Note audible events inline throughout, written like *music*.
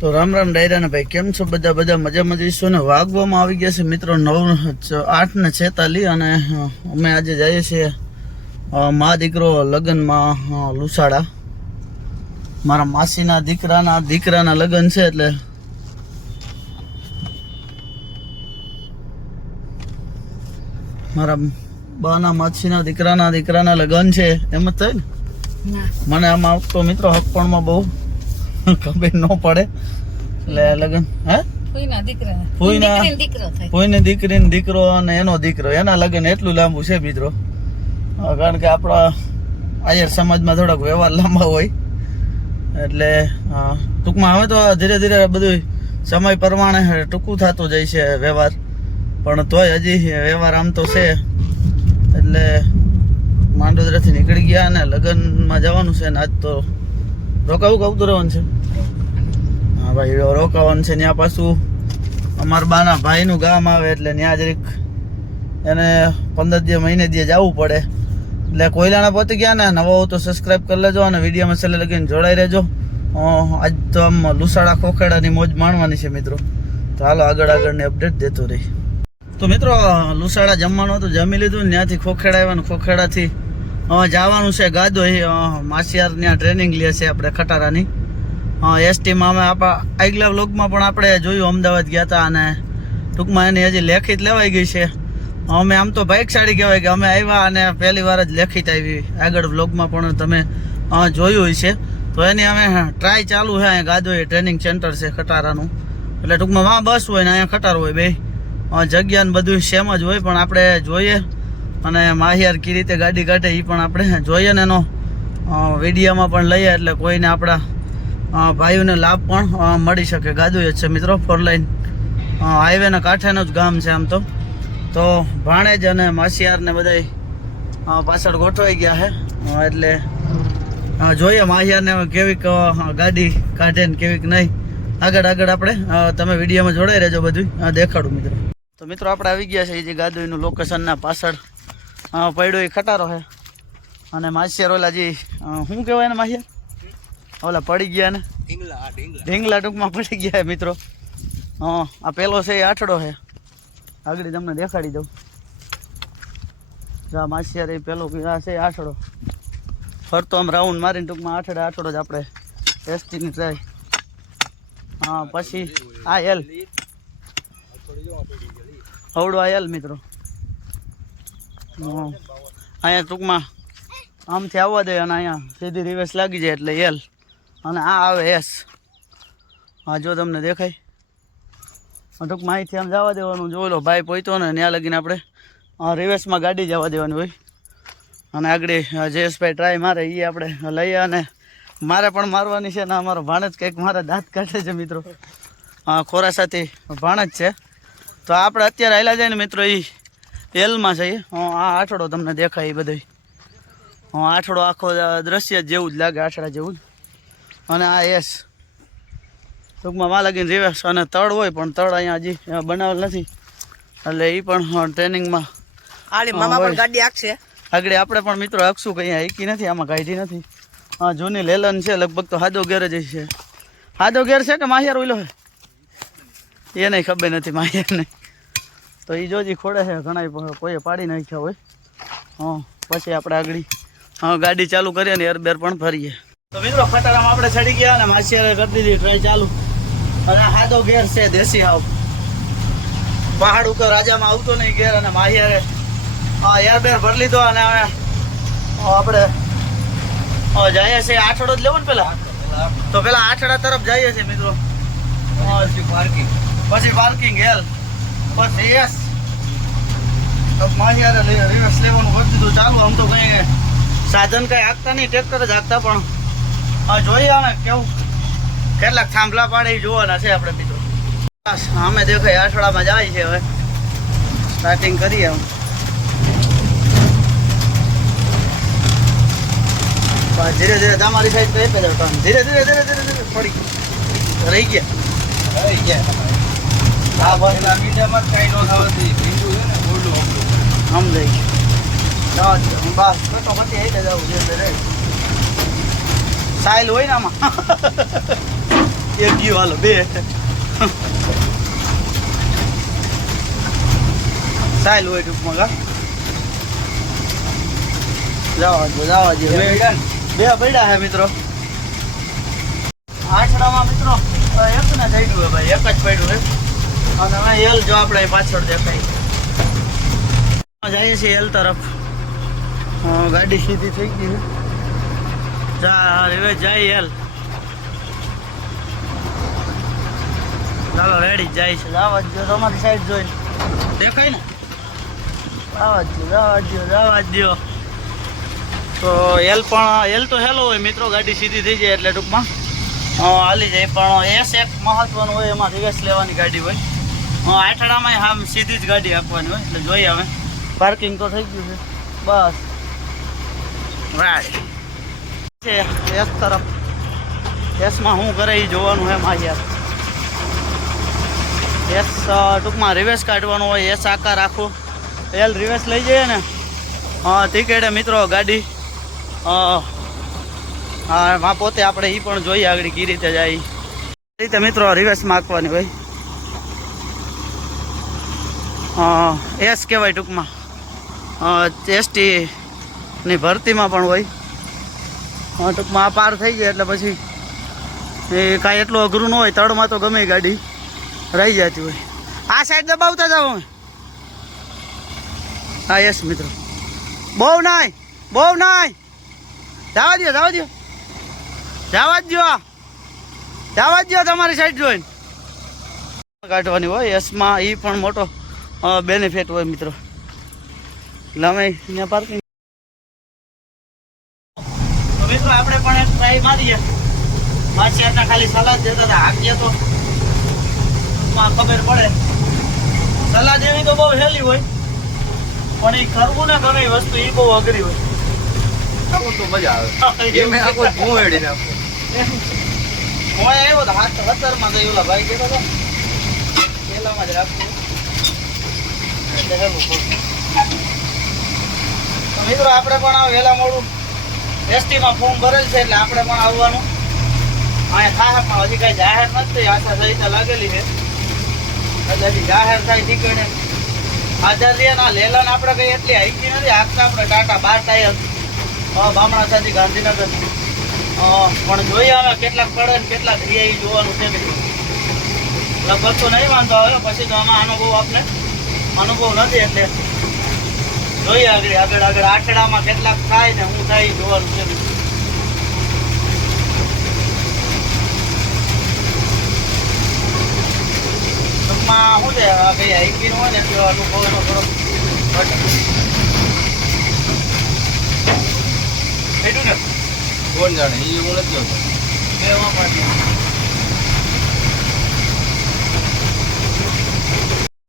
તો રામ રામ ડાયરાના ભાઈ કેમ છો બધા? બધા મજા મજીશું ને? વાગવામાં આવી ગયા છે મિત્રો નવ આઠ ને છેતાલી અને અમે આજે જઈએ છીએ મા દીકરો લગ્નમાં લુસાડા. મારા માસીના દીકરાના દીકરાના લગ્ન છે એટલે. મારા બાના માસીના દીકરાના દીકરાના લગ્ન છે. એમ જ થાય ને? મને આમાં તો મિત્રો હકપણમાં બહુ. ખબર ન પડે. એટલે લગન હે? કોઈના દીકરા. દીકરીને દીકરો અને એનો દીકરો. એના લગન એટલું લાંબુ છે મિત્રો. કારણ કે આપણા આયર સમાજમાં થોડાક વ્યવહાર લાંબા હોય. એટલે ટૂંકમાં હવે તો ધીરે ધીરે બધું સમય પ્રમાણે ટૂંકું થતું જાય છે વ્યવહાર. પણ તોય હજી વ્યવહાર આમ તો છે. એટલે માંડોદરાથી નીકળી ગયા અને લગ્નમાં જવાનું છે ને આજ તો રોકાવું કહું રહેવાનું છે. હા ભાઈ રોકાવાનું છે, ત્યાં પાછું અમારા બાના ભાઈનું ગામ આવે એટલે ત્યાં જરીક એને પંદર દી મહિને દે જવું પડે. એટલે કોયલાના પહોંચી ગયા ને, નવો તો સબસ્ક્રાઇબ કરી લેજો અને વિડીયોમાં છેલ્લે લગીને જોડાઈ રહેજો. આજ તો આમ લુસાડા ખોખેડાની મોજ માણવાની છે મિત્રો. તો હાલો આગળ આગળની અપડેટ દેતો રહી. તો મિત્રો, લુસાડા જમવાનું હતું, જમી લીધું ને ત્યાંથી ખોખેડા આવ્યા ખોખેડાથી હવે જવાનું છે ગાદોઈ ત્યાં ટ્રેનિંગ લે છે આપણે ખટારાની. એસટીમાં અમે આપણા આગલા વ્લોગમાં પણ આપણે જોયું, અમદાવાદ ગયા હતા અને ટૂંકમાં એની હજી લેખિત લેવાઈ ગઈ છે. અમે આમ તો ભાઈકશાળી કહેવાય કે અમે આવ્યા અને પહેલી વાર જ લેખિત આવી. આગળ વ્લોગમાં પણ તમે જોયું જોયું છે. તો એની અમે ટ્રાય ચાલુ છે અહીંયા ગાદોઈ ટ્રેનિંગ સેન્ટર છે ખટારાનું. એટલે ટૂંકમાં વાં બસ હોય ને અહીંયા ખટારો હોય બે. જગ્યા ને બધું સેમ જ હોય, પણ આપણે જોઈએ. અને માહિયાર કઈ રીતે ગાડી કાઢે એ પણ આપણે જોઈએ ને એનો વિડીયોમાં પણ લઈએ એટલે કોઈને આપણા ભાઈઓને લાભ પણ મળી શકે. ગાદુ જ છે મિત્રો, ફોર લાઈન. હાઈવેના કાંઠેનું જ ગામ છે આમ તો. તો ભાણેજ અને માસિયારને બધા પાછળ ગોઠવાઈ ગયા છે એટલે જોઈએ માહિયારને કેવીક ગાડી કાઢે ને કેવીક નહીં. આગળ આગળ આપણે તમે વિડીયોમાં જોડાઈ રહેજો બધું દેખાડું મિત્રો. તો મિત્રો, આપણે આવી ગયા છે એ જે ગાદુઈનું લોકેશનના પાછળ. પડ્યો એ ખટારો છે અને માસિયાર ઓલા જે શું કહેવાય ને માસિયાર ઓલા પડી ગયા ને? ઢીંગલા ટૂંકમાં પડી ગયા મિત્રો. હા આ પેલો છે એ આઠડો છે આગળ તમને દેખાડી દઉં. જા માસિયાર એ પેલો આ છે આઠડો. ફરતો આમ રાઉન્ડ મારીને ટૂંકમાં આઠડે આઠડો જ આપણે એસટીની ટ્રાય હા પછી આ એલ હવડો આ એલ મિત્રો. અહીંયા ટૂંકમાં આમથી આવવા દે અને અહીંયા સીધી રિવર્સ લાગી જાય એટલે એલ અને આ આવે એસ હા જો તમને દેખાય. ટૂંકમાં અહીંથી આમ જવા દેવાનું. જો લો, ભાઈ પહોંચ્યો ને ત્યાં લગીને આપણે રિવર્સમાં ગાડી જવા દેવાની હોય. અને આગળ જયેશભાઈ ટ્રાય મારે એ આપણે લઈએ અને મારે પણ મારવાની છે ને અમારો ભાણજ કંઈક મારા દાંત કાઢે છે મિત્રો. હા ખોરા સાથે ભાણેજ છે. તો આપણે અત્યારે આવેલા જાય ને મિત્રો એ એલમાં છે એ. હા, આ આઠડો તમને દેખાય એ બધું હા આઠડો આખો દ્રશ્ય જેવું જ લાગે આઠડા જેવું જ. અને આ એસ. ટૂંકમાં વા લાગીને રિવર્સ અને તળ હોય પણ તળ અહીંયા હજી બનાવેલ નથી. એટલે એ પણ ટ્રેનિંગમાં. આગળ આપણે પણ મિત્રો હકશું કે અહીંયા એકી નથી આમાં કાઢી નથી. હા જૂની લેલન છે લગભગ તો હાદો ઘેર જ છે. હાદો ગેર છે કે માહિયાર ઓઈલો છે? એ નહીં ખબર નથી માહિયાર નહીં તો એ જોજી ખોડે છે ઘણા કોઈએ પાડી નાખ્યા હોય. હા, પછી આપણે આગળ, હા, ગાડી ચાલુ કરીએ ને એરબેર પણ ભરીએ તો મિત્રો ખટારામાં આપણે ચડી ગયા અને માસિયારે કરી દીધી ટ્રાય ચાલુ. અને હાદો ગેર છે, દેશી હાવ. પહાડ ઉપર રાજામાં આવતો નહીં ગેર અને માહિયારે હા એર બેર ભરી લીધો અને હવે આપણે જઈએ છીએ આઠડો જ લેવો ને પેલા? તો પેલા આઠડા તરફ જઈએ છીએ મિત્રો. પાર્કિંગ પછી પાર્કિંગ હેલ. પછી યસ માહિયારે રિવર્સ લેવાનું કરી દીધું ચાલુ આમ તો કંઈ સાધન કઈ હાંકતા નહીં ટ્રેક્ટર જ હાંકતા પણ. હા જોઈએ અમે કેવું? કેટલાક થાંભલા પાડે જોવાના છે આપણે મિત્રો. બસ, અમે દેખાય આઠવાડામાં જાય છે હવે. સ્ટાર્ટિંગ કરીએ હવે ધીરે ધીરે તમારી સાઈડ તો એ જ હતો. ધીરે ધીરે ધીરે ધીરે ધીરે પડી ગઈ. રહી ગયા. રહી ગયા. હા બસ સમજાઈ ગયું જવા દે. બસ તો પછી આવી જવું છે સાયલ હોય ને આમાં? *laughs* એક ગયું, હાલો, બે. *laughs* સાયલ હોય ટૂંકમાં, કા? જવા દો જવા દો બે પડ્યા હે, મિત્રો. આછડામાં, મિત્રો, એક ને થઈ ગયું ભાઈ, એક જ પડ્યું હે. અને એલ જો આપણે પાછળ દેખાય. જઈએ છીએ એલ તરફ. ગાડી સીધી થઈ ગઈ હવે જાય એલ. ચાલો રેડી જાય છે. જવા દો તમારી સાઈડ જોઈ દેખાય ને? જવા દો જવા દો જવા દો તો એલ પણ, એલ તો હેલો હોય મિત્રો, ગાડી સીધી થઈ જાય એટલે ટૂંકમાં. હાલી જાય, પણ એસ એક મહત્વનું હોય એમાં રિવેસ લેવાની ગાડી હોય. આઠડામાં આમ સીધી જ ગાડી આપવાની હોય, એટલે જોઈએ હવે. પાર્કિંગ તો થઈ ગયું છે. બસ. રાઈટ છે એસ તરફ એસમાં શું કરે એ જોવાનું છે માં યાર એસ ટૂંકમાં રિવેસ કાઢવાનું હોય એસ આકાર રાખો. એલ રિવેસ લઈ જઈએ ને. હા ટિકેટે મિત્રો ગાડી. હા પોતે આપણે એ પણ જોઈએ આગળ કઈ રીતે જાય રીતે મિત્રો રિવર્સ માગવાની હોય. એસ કહેવાય ટૂંકમાં. એસટી ની ભરતીમાં પણ હોય. ટૂંકમાં આ પાર થઈ જાય એટલે પછી એ કાંઈ એટલું અઘરું ન હોય, તળમાં તો ગમે ગાડી રહી જતી હોય. આ સાઈડ દબાવતા જાઓ અમે. હા યસ મિત્રો. બહુ નાય બહુ નાય. જવા દો જવા દો જવા જ દો જવા જ દો તમારી સાઈડ જોઈને. કાઢવાની હોય યસમાં એ પણ મોટો બેનિફિટ હોય, મિત્રો. અમે અહીંયા પાર્કિંગ તો મિત્રો આપણે પણ એક ટ્રાય મારીએ. માછી આપણે ખાલી સલાદ દેતા હતા. આગળ તો માં ખબર પડે. સલાહ એવી તો બહુ હેલી હોય પણ એ કરવું ને ગમે વસ્તુ એ બહુ અઘરી હોય. તો મજા આવે. એમે આખો ભૂંવેડી નાખો હું આવ્યો તો હાથ હતરમાં ગઈ ઓલા ભાઈ કહેતા હતા. પેલામાં જ રાખવું. એટલે હેલું પડે. મિત્રો, આપણે પણ આ વહેલા મોડું એસટીમાં ફોર્મ ભરેલ છે એટલે આપણે પણ આવવાનું. અહીંયા થાય પણ હજી કાંઈ જાહેર નથી આશા સહિતા લાગેલી છે. એટલે હજી જાહેર થાય નીકળે હાજર રે ના લેલન આપણે કંઈ એટલી હાઈકી નથી હાકતા આપણે ટાટા બાર ટાયર. બામણા સાથે ગાંધીનગર. પણ જોઈએ હવે કેટલાક પડે ને કેટલાક રિયા જોવાનું છે લગભગ તો નહીં વાંધો આવે પછી તો આમાં અનુભવ આપણે અનુભવ નથી એટલે. જોઈએ આગળ આગળ આગળ આઠડામાં કેટલાક થાય ને હું થાય જોવાનું છે ટૂંકમાં શું છે આ કઈ હાઈકીન હોય ને એટલે અનુભવ એનો થોડો ઘટે. ને કોણ જાણે એ હું નથી જોતો બેમાં પાડી.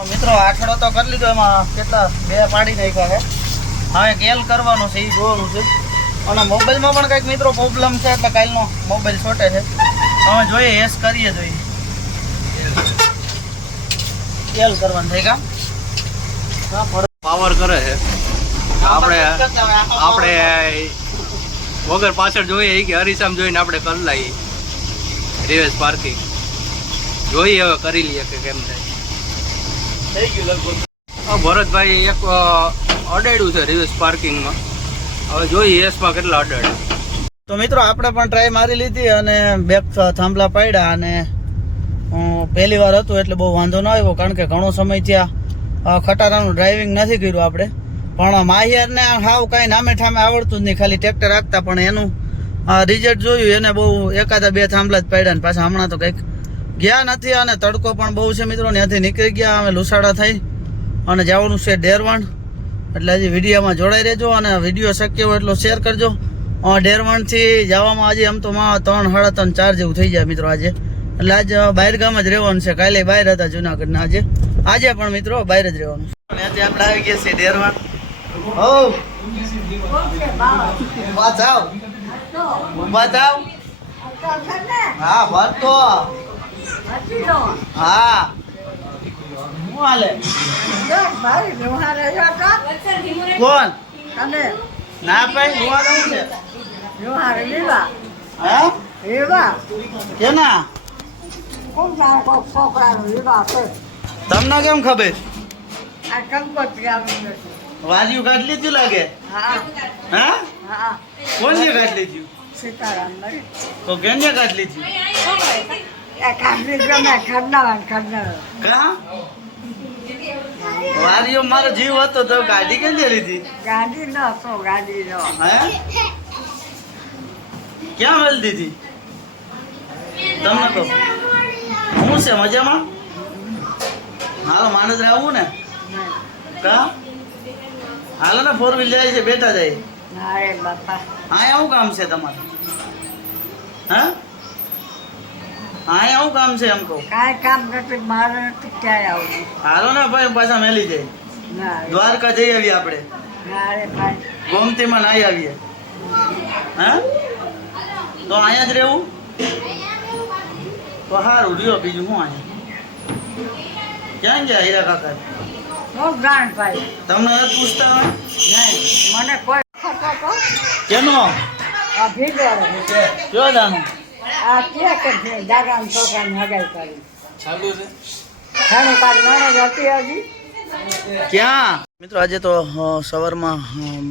મિત્રો આઠડો તો કરી લીધો એમાં કેટલા બે પાડી નાખ્યા છે. હવે કેલ કરવાનું છે એ જોવાનું છે. અને મોબાઈલમાં પણ કંઈક મિત્રો પ્રોબ્લેમ છે એટલે કાલનો મોબાઈલ છોટે છે. હવે જોઈએ એસ કરીએ જોઈએ કેલ કરવાનું થઈ કામ. પાવર કરે છે. આપણે આપણે વગર પાછળ જોઈએ કે હરીસામ જોઈને આપણે કરી લઈએ. રિવેસ પાર્કિંગ જોઈએ હવે કરી લઈએ કે કેમ થાય. થઈ ગયું લગભગ. ભરતભાઈ એક અડાડ્યું છે રિવર્સ પાર્કિંગમાં હવે જોઈએ એસમાં કેટલા અડાડે તો મિત્રો, આપણે પણ ટ્રાય મારી લીધી અને બે થાંભલા પાડ્યા અને પહેલી વાર હતું એટલે બહુ વાંધો ન આવ્યો, કારણ કે ઘણો સમય ત્યાં ખટારાનું ડ્રાઇવિંગ નથી કર્યું આપણે. પણ માહિયારને હાવ કાંઈ નામે ઠામે આવડતું જ નહીં, ખાલી ટ્રેક્ટર રાખતા પણ એનું રિઝલ્ટ જોયું, એને બહુ એકાદા બે થાંભલા જ પાડ્યા ને પાછા હમણાં તો કંઈક ગયા નથી અને તડકો પણ બહુ છે મિત્રો. ત્યાંથી નીકળી ગયા અમે લુસાડા થઈ અને જવાનું છે ડેરવણ. એટલે હજી વિડીયોમાં જોડાઈ રહેજો અને વીડિયો શક્ય હોય એટલો શેર કરજો. ડેરવણથી જવામાં આજે આમ તો માં ત્રણ, સાડા ત્રણ, ચાર જેવું થઈ જાય મિત્રો આજે. એટલે આજે બહાર ગામ જ રહેવાનું છે. કાલે બહાર હતા જુનાગઢના આજે. આજે પણ મિત્રો બહાર જ રહેવાનું. છે આપણે આવી ગયા છીએ ડેરવણ. હો. ભરતો હા. શું હાલે? કોણ? ના ભાઈ જોવાનું છે? હા? કેના? કોણ જાણે કોક છોકરાનો વિવાહ છે? તમને કેમ ખબર? વાજ્યું કાઢ લીધું લાગે? હા. હા? હા. કોને કાઢ લીધું? સીતારામ તો કેને કાઢ લીધું? વારીઓ મારો જીવ હતો તો ગાડી કેમ લીધી? ગાડી ન હતો ગાડી નો. હે? ક્યાં મળી દીધી? તમને કહો. હું છે મજામાં? હાલો માણસ આવું ને? કા? હાલો ને ફોર વ્હીલ જાય છે બેઠા જાય. હા એ બાપા. હા એવું કામ છે તમારે? હા? હા આવું કામ છે એમ કહું? કાંઈ કામ નથી મારે નથી ક્યાંય આવું હાલો ને ભાઈ પાછા મેલી જાય દ્વારકા જઈ આવીએ આપણે. ગોમતીમાં નાઈ આવીએ. હા? તો અહીંયા જ રહેવું? તો સારું રહ્યો બીજું હું અહીંયા? ક્યાં ગયા હીરા કાકા? હું જાણ ભાઈ. તમને પૂછતા હોય? નહીં મને કોઈ કેનો? ભીડો રહે. કયો જાનું આ કે કે છે? છોકરાને હગાઈ કરી. ચાલુ છે? ઘણી કાર નણંદ હતી હજી. ક્યાં? મિત્રો આજે તો સવારમાં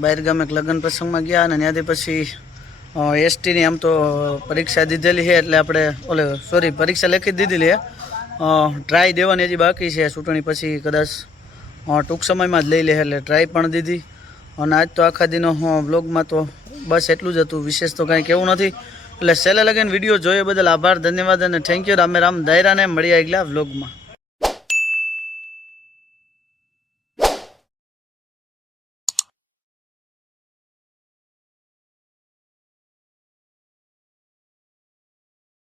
બહાર ગામે એક લગ્ન પ્રસંગમાં ગયા અને ત્યાંથી પછી એસટીની આમ તો પરીક્ષા દીધેલી છે એટલે આપણે ઓલે સોરી પરીક્ષા લખી દીધેલી છે. ટ્રાય દેવાની હજી બાકી છે. ચૂંટણી પછી કદાચ ટૂંક સમયમાં જ લઈ લે એટલે ટ્રાય પણ દીધી. અને આજ તો આખા દિનો બ્લોગમાં તો બસ એટલું જ હતું. વિશેષ તો કાંઈ કેવું નથી. એટલે છેલ્લે લગીને વીડિયો જોયો બદલ આભાર, ધન્યવાદ અને થેન્ક યુ રામે રામ, દાયરાને મળ્યા આગલા વ્લોગમાં